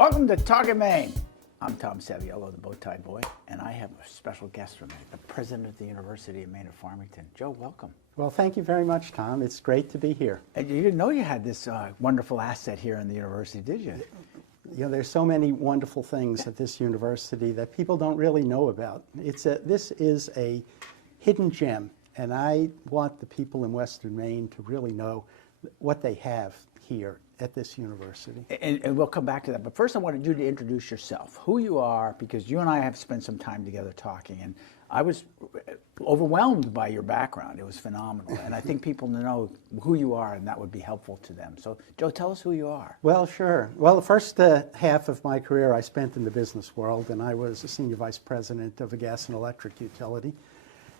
Welcome to Talkin, Maine. I'm Tom Saviello, the Bowtie Boy, and I have a special guest for me, the president of the University of Maine Farmington. Joe, welcome. Well, thank you very much, Tom. It's great to be here. And you didn't know you had this wonderful asset here in the university, did you? You know, there's so many wonderful things at this university that people don't really know about. This is a hidden gem, and I want the people in Western Maine to really know what they have here at this university. And we'll come back to that. But first I wanted you to introduce yourself, who you are, because you and I have spent some time together talking, and I was overwhelmed by your background. It was phenomenal. And I think people know who you are, and that would be helpful to them. So, Joe, tell us who you are. Well, sure. Well, the first half of my career I spent in the business world, and I was a senior vice president of a gas and electric utility.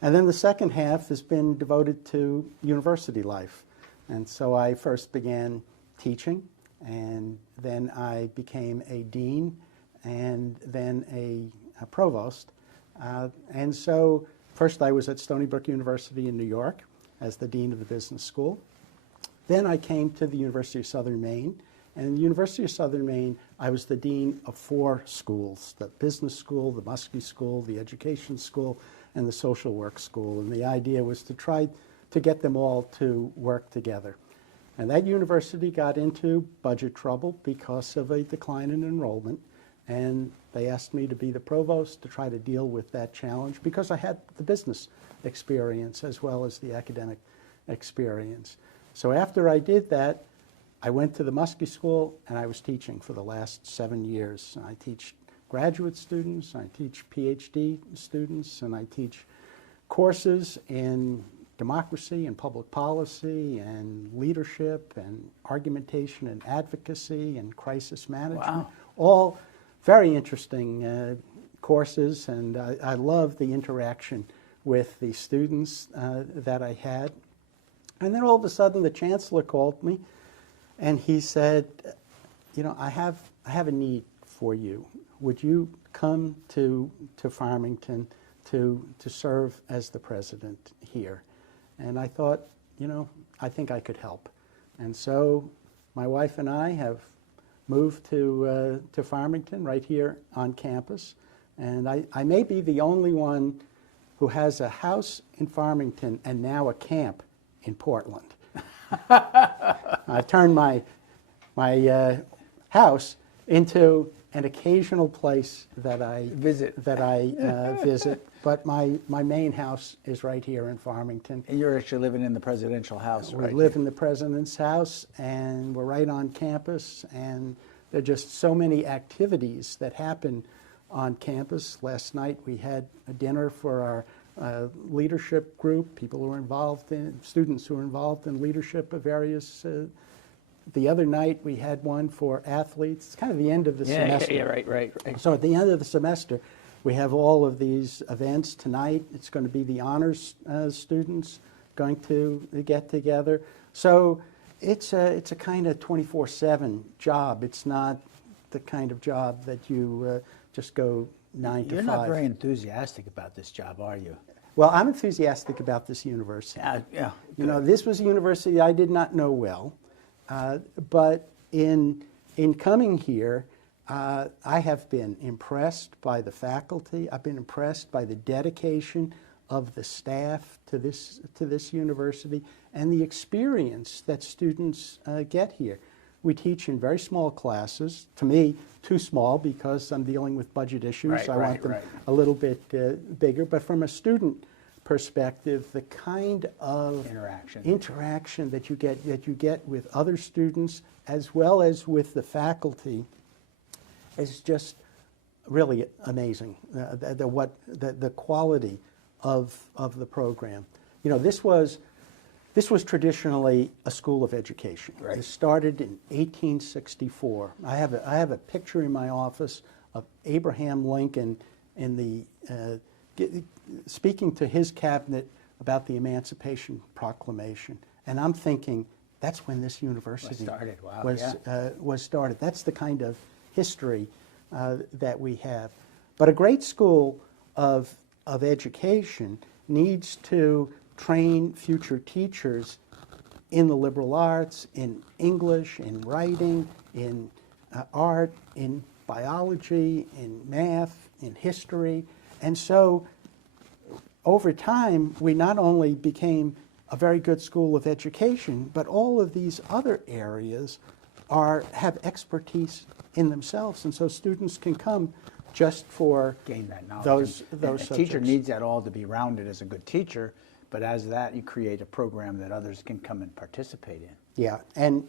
And then the second half has been devoted to university life. And so I first began teaching, and then I became a dean, and then a provost. And so first I was at Stony Brook University in New York as the dean of the business school. Then I came to the University of Southern Maine, and in the University of Southern Maine I was the dean of 4 schools: the business school, the Muskie school, the education school, and the social work school. And the idea was to try to get them all to work together. And that university got into budget trouble because of a decline in enrollment, and they asked me to be the provost to try to deal with that challenge because I had the business experience as well as the academic experience. So after I did that, I went to the Muskie School, and I was teaching for the last 7 years. I teach graduate students, I teach PhD students, and I teach courses in democracy and public policy and leadership and argumentation and advocacy and crisis management. Wow. All very interesting courses, and I love the interaction with the students that I had. And then all of a sudden the chancellor called me, and he said, you know, I have a need for you. Would you come to Farmington to serve as the president here? And I thought, you know, I think I could help. And so my wife and I have moved to Farmington right here on campus. And I may be the only one who has a house in Farmington and now a camp in Portland. I've turned my house into an occasional place that I visit. But my main house is right here in Farmington. And you're actually living in the presidential house, right? We live in the president's house, and we're right on campus, and there are just so many activities that happen on campus. Last night we had a dinner for our leadership group, people who are involved in, students who are involved in leadership of various the other night we had one for athletes. It's kind of the end of the semester. Yeah, right. So at the end of the semester, we have all of these events. Tonight, it's going to be the honors students going to get together. So it's a kind of 24/7 job. It's not the kind of job that you just go 9 to 5. You're not very enthusiastic about this job, are you? Well, I'm enthusiastic about this university. Yeah. You know, this was a university I did not know well. But in coming here, I have been impressed by the faculty. I've been impressed by the dedication of the staff to this university and the experience that students get here. We teach in very small classes. To me, too small because I'm dealing with budget issues. I want them a little bit bigger. But from a student perspective, the kind of interaction that you get with other students as well as with the faculty is just really amazing. The quality of the program. You know, this was traditionally a school of education. Right. It started in 1864. I have a picture in my office of Abraham Lincoln in the speaking to his cabinet about the Emancipation Proclamation. And I'm thinking, that's when this university was started. That's the kind of history that we have. But a great school of education needs to train future teachers in the liberal arts, in English, in writing, in art, in biology, in math, in history. And so over time, we not only became a very good school of education, but all of these other areas have expertise in themselves. And so students can come just for Gain that knowledge. those And subjects. a teacher needs that all to be rounded as a good teacher, but as that, you create a program that others can come and participate in. Yeah, and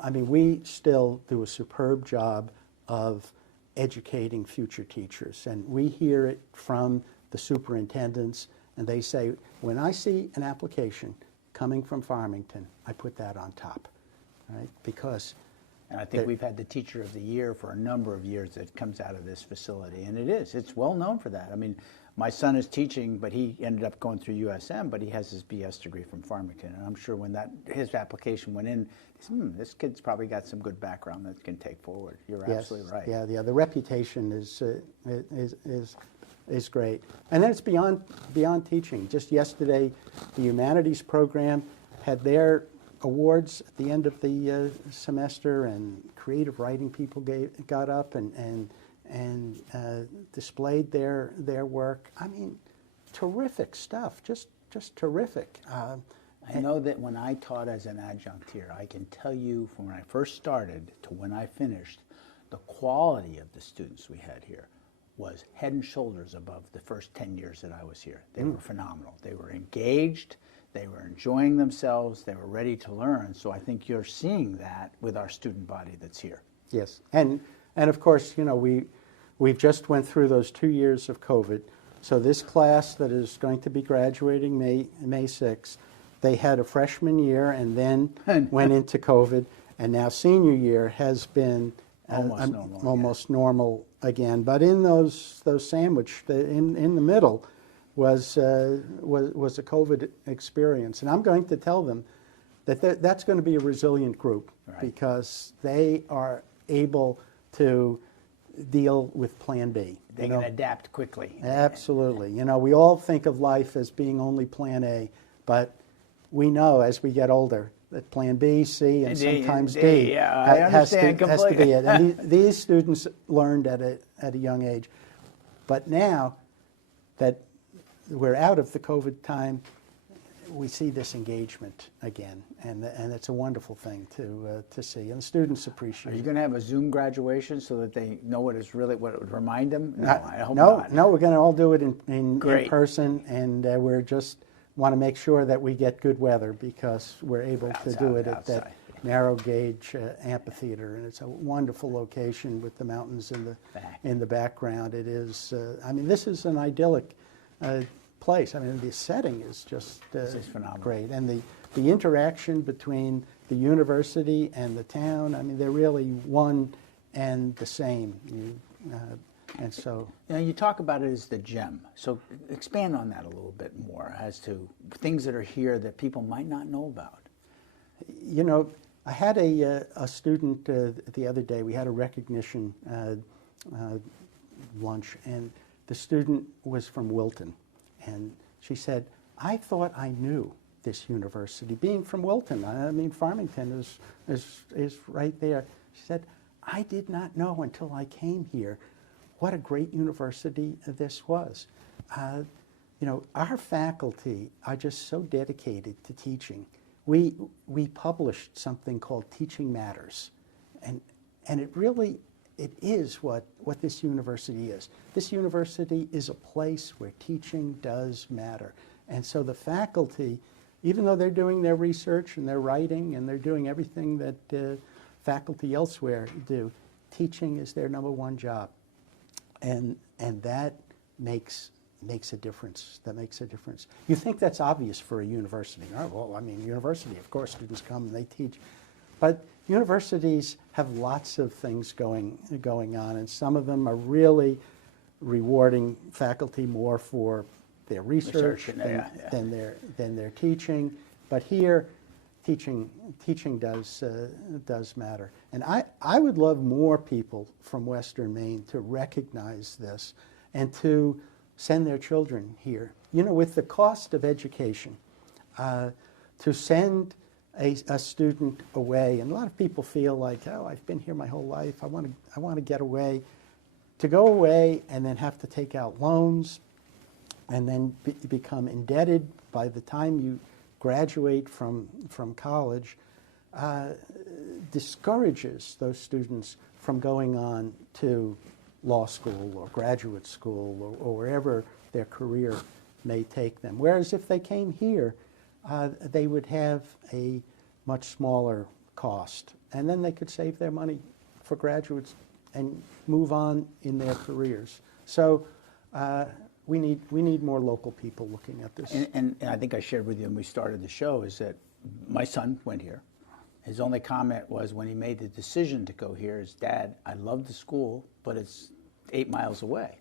I mean, we still do a superb job of educating future teachers, and we hear it from the superintendents, and they say, when I see an application coming from Farmington, I put that on top, right? Because And I think we've had the Teacher of the Year for a number of years that comes out of this facility, and it's well known for that. I mean, my son is teaching, but he ended up going through USM, but he has his BS degree from Farmington, and I'm sure when his application went in, he said, this kid's probably got some good background that can take forward. You're absolutely right. Yeah, the reputation is great. And then it's beyond teaching. Just yesterday, the humanities program had their awards at the end of the semester, and creative writing people got up and displayed their work. I mean, terrific stuff, just terrific. I know that when I taught as an adjunct here, I can tell you from when I first started to when I finished, the quality of the students we had here was head and shoulders above the first 10 years that I was here. They were phenomenal. They were engaged, they were enjoying themselves, they were ready to learn. So I think you're seeing that with our student body that's here. Yes, and of course, you know, we've just went through those 2 years of COVID. So this class that is going to be graduating May 6th, they had a freshman year and then went into COVID, and now senior year has been almost normal again. But in those sandwich, in the middle was a COVID experience, and I'm going to tell them that that's going to be a resilient group, right? Because they are able to deal with Plan B. They can adapt quickly. Absolutely. You know, we all think of life as being only Plan A, but we know as we get older that Plan B, C, and sometimes D has to be it. And these students learned at a young age. But now that we're out of the COVID time, we see this engagement again, and it's a wonderful thing to see, and the students appreciate it. Are you going to have a Zoom graduation so that they know what it would remind them? No, I hope not. No, we're going to all do it in person, and we're just want to make sure that we get good weather because we're able to do it at that narrow gauge amphitheater, and it's a wonderful location with the mountains in the background. It is. I mean, this is an idyllic place. I mean, the setting is just great, and the interaction between the university and the town. I mean, they're really one and the same. And so, you know, you talk about it as the gem. So expand on that a little bit more as to things that are here that people might not know about. You know, I had a student the other day. We had a recognition lunch, and the student was from Wilton. And she said, I thought I knew this university. Being from Wilton, I mean, Farmington is right there. She said, I did not know until I came here what a great university this was. You know, our faculty are just so dedicated to teaching. We published something called Teaching Matters, and it is what this university is. This university is a place where teaching does matter. And so the faculty, even though they're doing their research and their writing and they're doing everything that faculty elsewhere do, teaching is their #1 job. And that makes a difference. That makes a difference. You think that's obvious for a university. Oh, well, I mean, university, of course, students come and they teach. But universities have lots of things going on, and some of them are really rewarding faculty more for their research than their teaching. But here, teaching does matter. And I would love more people from Western Maine to recognize this and to send their children here. You know, with the cost of education, to send a student away, and a lot of people feel like, oh, I've been here my whole life, I want to get away. To go away and then have to take out loans and then become indebted by the time you graduate from college discourages those students from going on to law school or graduate school or wherever their career may take them. Whereas if they came here, they would have a much smaller cost, and then they could save their money for graduates and move on in their careers. So we need more local people looking at this. And I think I shared with you when we started the show is that my son went here. His only comment was when he made the decision to go here is, Dad, I love the school, but it's 8 miles away.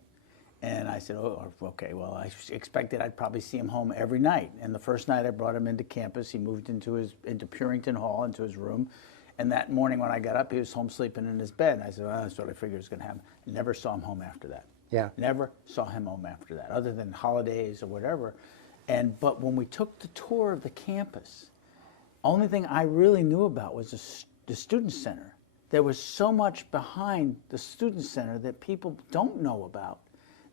And I said, oh, okay, well, I expected I'd probably see him home every night. And the first night I brought him into campus, he moved into Purington Hall, into his room. And that morning when I got up, he was home sleeping in his bed. And I said, well, that's what I figured was going to happen. Never saw him home after that. Yeah. Never saw him home after that, other than holidays or whatever. But when we took the tour of the campus, only thing I really knew about was the student center. There was so much behind the student center that people don't know about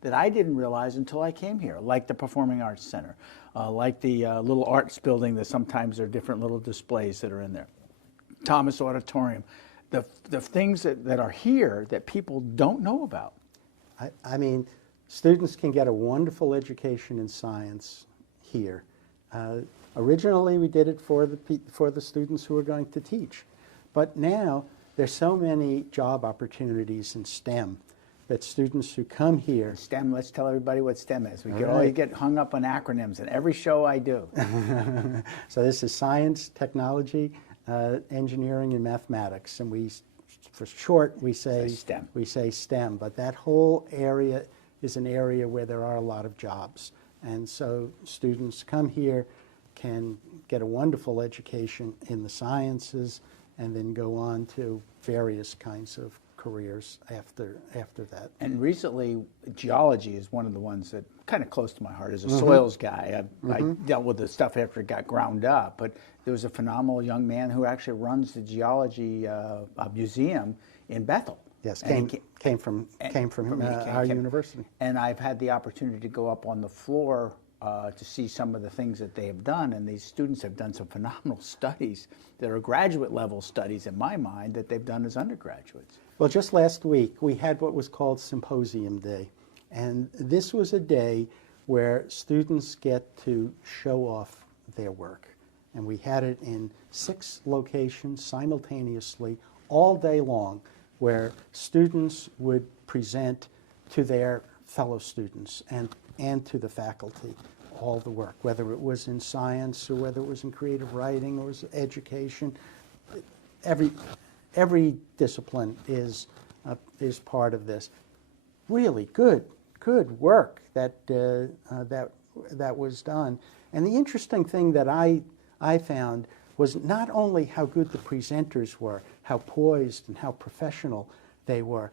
that I didn't realize until I came here, like the Performing Arts Center, like the little arts building that sometimes there are different little displays that are in there. Thomas Auditorium, the things that are here that people don't know about. I mean, students can get a wonderful education in science here. Originally, we did it for the students who are going to teach, but now there's so many job opportunities in STEM that students who come here. STEM, let's tell everybody what STEM is. We always get hung up on acronyms in every show I do. So this is science, technology, engineering, and mathematics, and we, for short, we say STEM. We say STEM, but that whole area is an area where there are a lot of jobs, and so students come here, can get a wonderful education in the sciences, and then go on to various kinds of careers after that. And recently, geology is one of the ones that kind of close to my heart. As a soils guy, I dealt with the stuff after it got ground up, but there was a phenomenal young man who actually runs the geology museum in Bethel. Yes, came from our university. And I've had the opportunity to go up on the floor to see some of the things that they have done, and these students have done some phenomenal studies that are graduate level studies in my mind that they've done as undergraduates. Well, just last week we had what was called Symposium Day, and this was a day where students get to show off their work. And we had it in 6 locations simultaneously all day long, where students would present to their fellow students and to the faculty all the work, whether it was in science or whether it was in creative writing or was education. Every discipline is part of this. Really good work that was done. And the interesting thing that I found was not only how good the presenters were, how poised and how professional they were,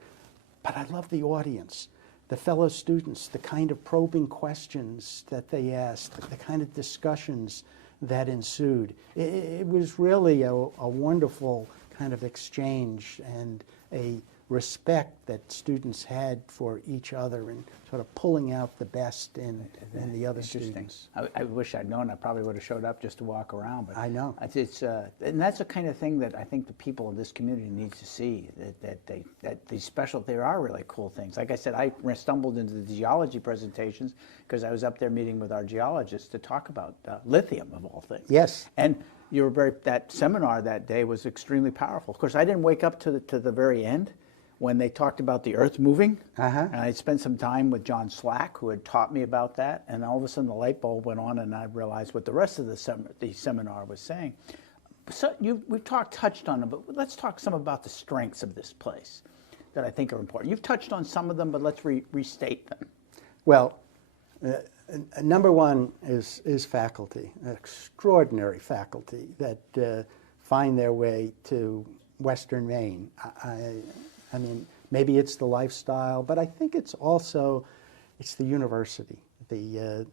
but I love the audience, the fellow students, the kind of probing questions that they asked, the kind of discussions that ensued. It was really a wonderful kind of exchange and a respect that students had for each other and sort of pulling out the best in the other students. I wish I'd known. I probably would have showed up just to walk around. But I know. And that's the kind of thing that I think the people in this community need to see, that these there are really cool things. Like I said, I stumbled into the geology presentations because I was up there meeting with our geologists to talk about lithium, of all things. Yes. And that seminar that day was extremely powerful. Of course, I didn't wake up to the very end when they talked about the earth moving. And I spent some time with John Slack, who had taught me about that, and all of a sudden the light bulb went on and I realized what the rest of the seminar was saying. So we've touched on them, but let's talk some about the strengths of this place that I think are important. You've touched on some of them, but let's restate them. Well, number one is faculty, extraordinary faculty that find their way to Western Maine. I mean, maybe it's the lifestyle, but I think it's the university, the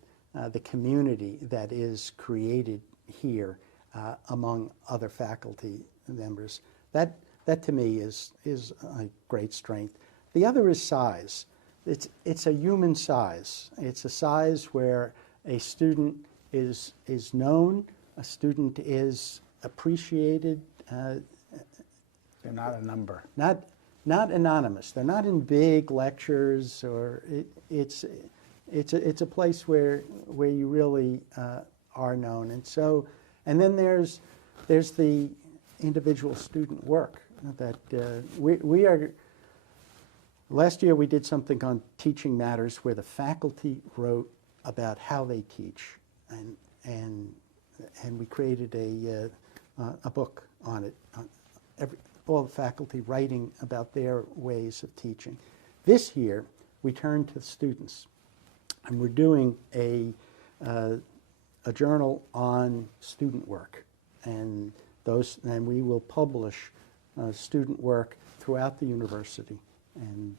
community that is created here. among other faculty members. That to me is a great strength. The other is size. It's a human size. It's a size where a student is known, a student is appreciated. They're not a number. Not anonymous. They're not in big lectures, or it's a place where you really are known. And then there's the individual student work that we are. Last year we did something on teaching matters where the faculty wrote about how they teach, and we created a book on it. All the faculty writing about their ways of teaching. This year we turned to the students, and we're doing a journal on student work, and we will publish student work throughout the university. And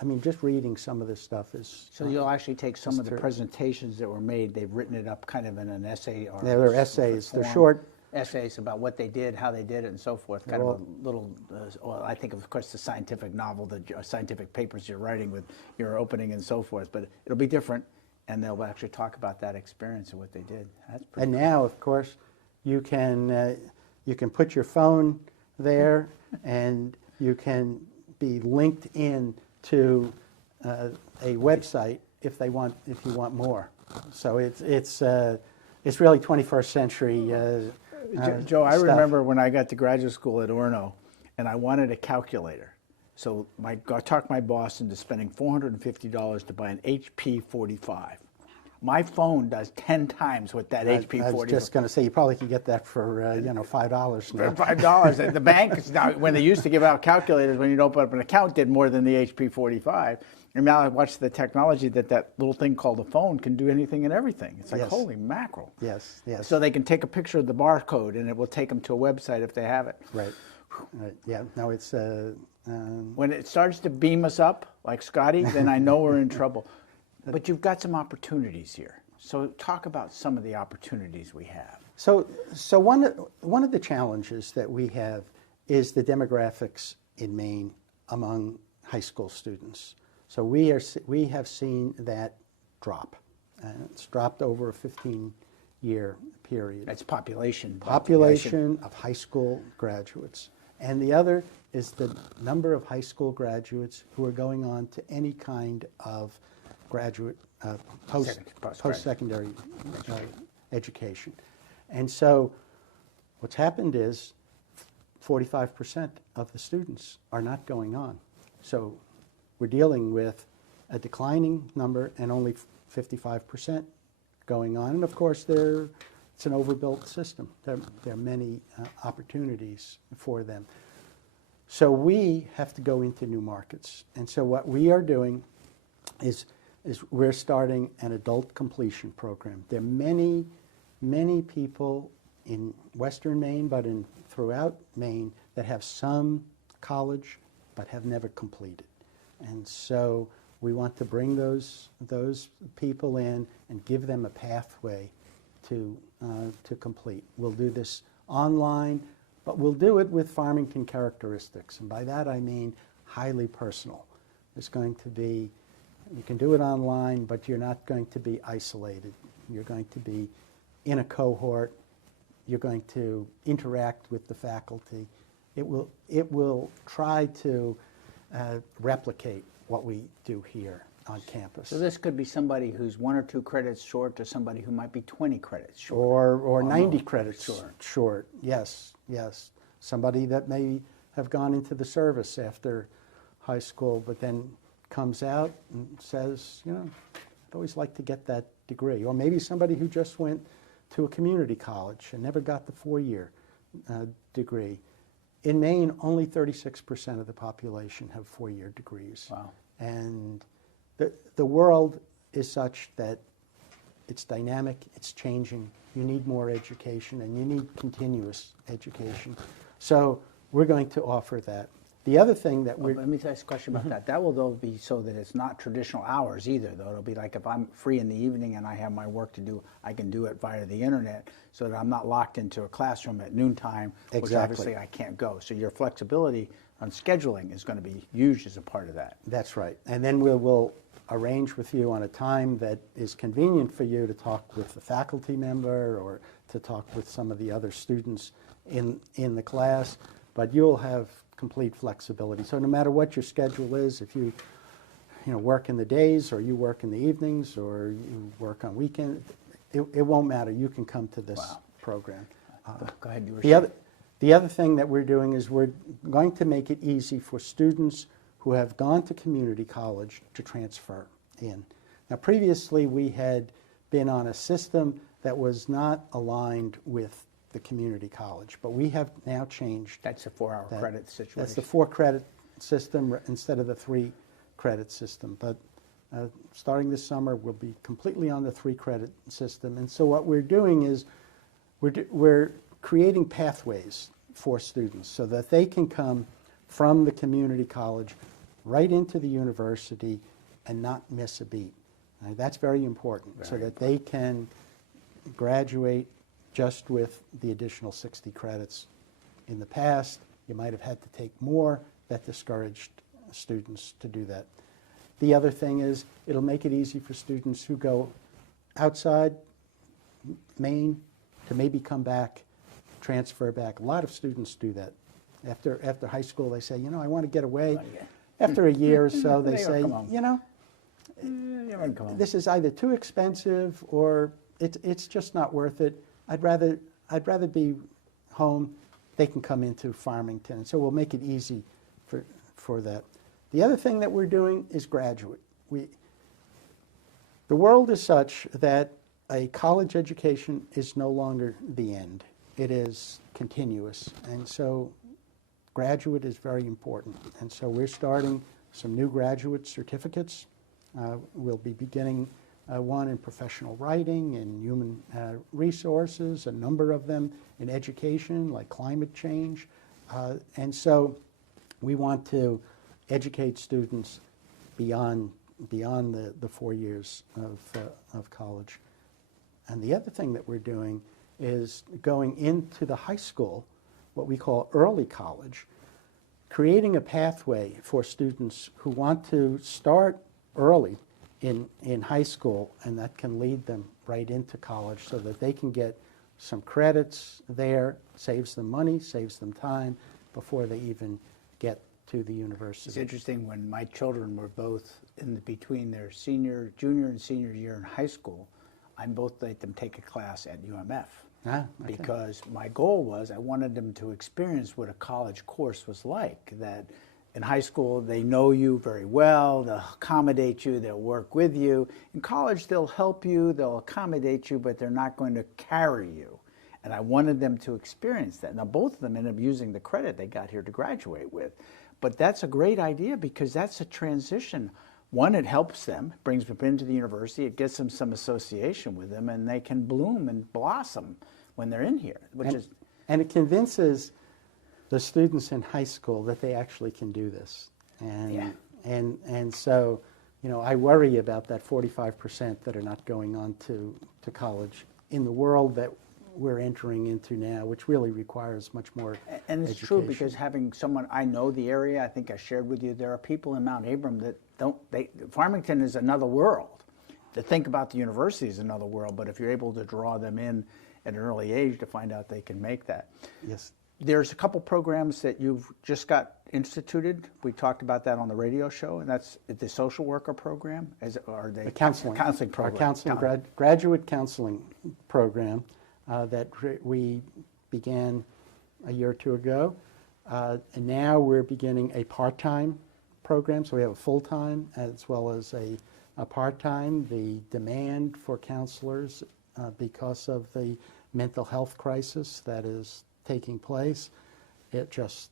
I mean, just reading some of this stuff is... So you'll actually take some of the presentations that were made, they've written it up kind of in an essay or... Yeah, they're essays. They're short. Essays about what they did, how they did it, and so forth. Kind of a little, well, I think, of course, the scientific novel, the scientific papers you're writing with your opening and so forth, but it'll be different, and they'll actually talk about that experience and what they did. That's pretty cool. Now, of course, you can put your phone there, and you can be linked in to a website if you want more. So it's really 21st century. Joe, I stuff. remember when I got to graduate school at Orono, and I wanted a calculator. So I talked my boss into spending $450 to buy an HP 45. My phone does 10 times what that HP 45. I was just going to say, you probably could get that for $5 now. For $5. The banks, now, when they used to give out calculators when you'd open up an account, did more than the HP 45. And now I watch the technology that little thing called a phone can do anything and everything. It's like, yes. Holy mackerel. Yes, yes. So they can take a picture of the barcode, and it will take them to a website if they have it. Right. Right. Yeah. No, it's... when it starts to beam us up, like Scotty, then I know we're in trouble. But you've got some opportunities here. So talk about some of the opportunities we have. So one of the challenges that we have is the demographics in Maine among high school students. So we have seen that drop. It's dropped over a 15-year period. That's population. Population of high school graduates. And the other is the number of high school graduates who are going on to any kind of graduate, post-secondary education. And so what's happened is 45% of the students are not going on. So we're dealing with a declining number and only 55% going on. And of course, it's an overbuilt system. There are many opportunities for them. So we have to go into new markets. And so what we are doing is we're starting an adult completion program. There are many, many people in Western Maine, but throughout Maine, that have some college but have never completed. And so we want to bring those people in and give them a pathway to complete. We'll do this online, but we'll do it with Farmington characteristics. And by that I mean highly personal. There's going to be, you can do it online, but you're not going to be isolated. You're going to be in a cohort. You're going to interact with the faculty. It will try to replicate what we do here on campus. So this could be somebody who's 1 or 2 credits short to somebody who might be 20 credits short. Or 90 credits short. Yes, yes. Somebody that may have gone into the service after high school, but then comes out and says, you know, I'd always like to get that degree. Or maybe somebody who just went to a community college and never got the 4-year degree. In Maine, only 36% of the population have 4-year degrees. Wow. And the world is such that it's dynamic, it's changing. You need more education, and you need continuous education. So we're going to offer that. The other thing that Let me ask a question about that. That will though be so that it's not traditional hours either, though. It'll be like if I'm free in the evening and I have my work to do, I can do it via the internet, so that I'm not locked into a classroom at noontime, which Exactly. obviously I can't go. So your flexibility on scheduling is going to be used as a part of that. That's right. And then we'll arrange with you on a time that is convenient for you to talk with the faculty member or to talk with some of the other students in the class, but you'll have complete flexibility. So no matter what your schedule is, if you work in the days or you work in the evenings or you work on weekends, it won't matter. You can come to this program. Go ahead. You were The other thing that we're doing is we're going to make it easy for students who have gone to community college to transfer in. Now, previously we had been on a system that was not aligned with the community college, but we have now changed. That's a 4-hour credit situation. That's the 4-credit system instead of the 3-credit system. But starting this summer, we'll be completely on the 3-credit system. And so what we're doing is we're creating pathways for students so that they can come from the community college right into the university and not miss a beat. That's very important, so that they can graduate just with the additional 60 credits. In the past, you might have had to take more. That discouraged students to do that. The other thing is it'll make it easy for students who go outside Maine to maybe come back, transfer back. A lot of students do that. After high school, they say, I want to get away. After a year or so, they say, this is either too expensive or it's just not worth it. I'd rather be home. They can come into Farmington. So we'll make it easy for that. The other thing that we're doing is graduate. The world is such that a college education is no longer the end. It is continuous. And so graduate is very important. And so we're starting some new graduate certificates. We'll be beginning one in professional writing and human resources, a number of them in education, like climate change. And so we want to educate students beyond the 4 years of college. And the other thing that we're doing is going into the high school, what we call early college, creating a pathway for students who want to start early in high school, and that can lead them right into college so that they can get some credits there, saves them money, saves them time before they even get to the university. It's interesting, when my children were both between their junior and senior year in high school, I both let them take a class at UMF. Okay. Because my goal was I wanted them to experience what a college course was like, that in high school they know you very well, they'll accommodate you, they'll work with you. In college they'll help you, they'll accommodate you, but they're not going to carry you. And I wanted them to experience that. Now both of them ended up using the credit they got here to graduate with. But that's a great idea, because that's a transition. One, it helps them, brings them into the university, it gets them some association with them, and they can bloom and blossom when they're in here, and it convinces the students in high school that they actually can do this. And so, I worry about that 45% that are not going on to college in the world that we're entering into now, which really requires much more And it's education. true, because having someone, I know the area, I think I shared with you, there are people in Mount Abram that Farmington is another world. To think about the university is another world, but if you're able to draw them in at an early age to find out they can make that. Yes. There's a couple programs that you've just got instituted. We talked about that on the radio show, and that's the social worker program. The counseling program. Graduate counseling program that we began a year or two ago. And now we're beginning a part-time program. So we have a full-time as well as a part-time. The demand for counselors because of the mental health crisis that is taking place, it just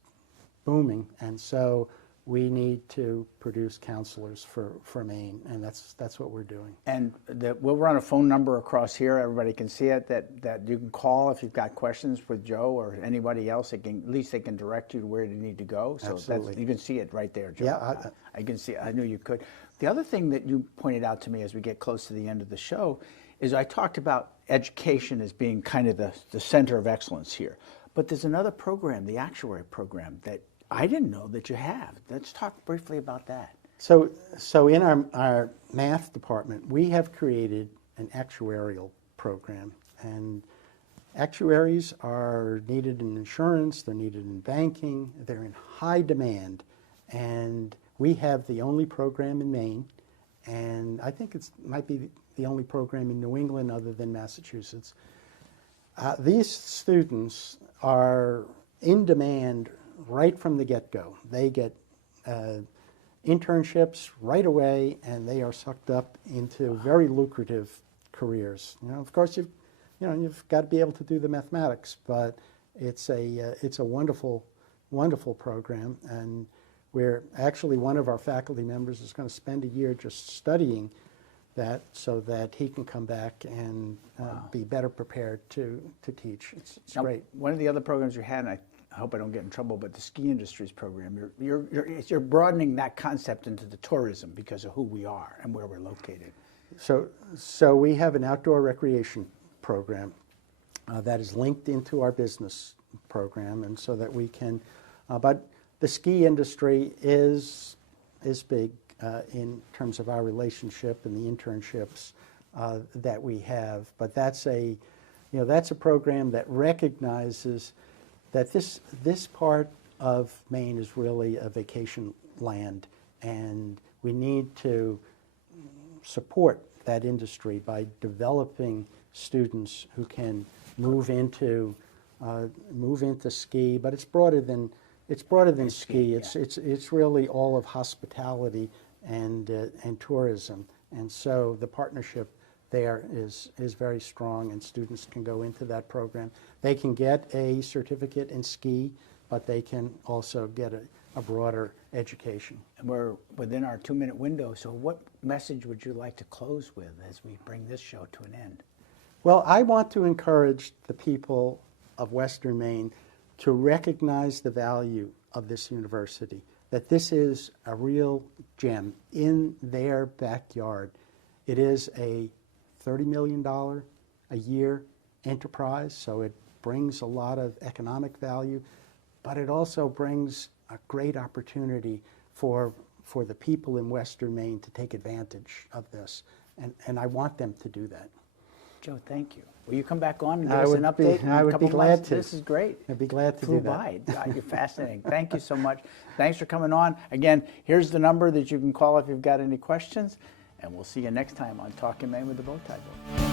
booming. And so we need to produce counselors for Maine, and that's what we're doing. And we'll run a phone number across here. Everybody can see it, that you can call if you've got questions with Joe or anybody else. At least they can direct you to where you need to go. So Absolutely. you can see it right there, Joe. Yeah, I can see it. I knew you could. The other thing that you pointed out to me as we get close to the end of the show is I talked about education as being kind of the center of excellence here. But there's another program, the actuary program, that I didn't know that you have. Let's talk briefly about that. So in our math department, we have created an actuarial program, and actuaries are needed in insurance, they're needed in banking, they're in high demand, and we have the only program in Maine, and I think it might be the only program in New England other than Massachusetts. These students are in demand right from the get-go. They get internships right away, and they are sucked up into very lucrative careers. Of course, you've got to be able to do the mathematics, but it's a wonderful, wonderful program, and where actually one of our faculty members is going to spend a year just studying that so that he can come back and be better prepared to teach. It's now, great. One of the other programs you had, and I hope I don't get in trouble, but the ski industries program, you're broadening that concept into the tourism because of who we are and where we're located. So we have an outdoor recreation program that is linked into our business program, and so that we can, but the ski industry is big in terms of our relationship and the internships that we have. But that's a program that recognizes that this part of Maine is really a vacation land, and we need to support that industry by developing students who can move into ski. But it's broader than ski. Yeah. It's really all of hospitality and tourism, and so the partnership there is very strong, and students can go into that program. They can get a certificate in ski, but they can also get a broader education. And we're within our 2-minute window, so what message would you like to close with as we bring this show to an end? Well, I want to encourage the people of Western Maine to recognize the value of this university, that this is a real gem in their backyard. It is a $30 million a year enterprise, so it brings a lot of economic value, but it also brings a great opportunity for the people in Western Maine to take advantage of this, and I want them to do that. Joe, thank you. Will you come back on and give I us would an update? I would be glad to. This is great. I'd be glad to Flew do that. by. God, you're fascinating. Thank you so much. Thanks for coming on. Again, here's the number that you can call if you've got any questions, and we'll see you next time on Talkin' Maine with the Bowtie Boy.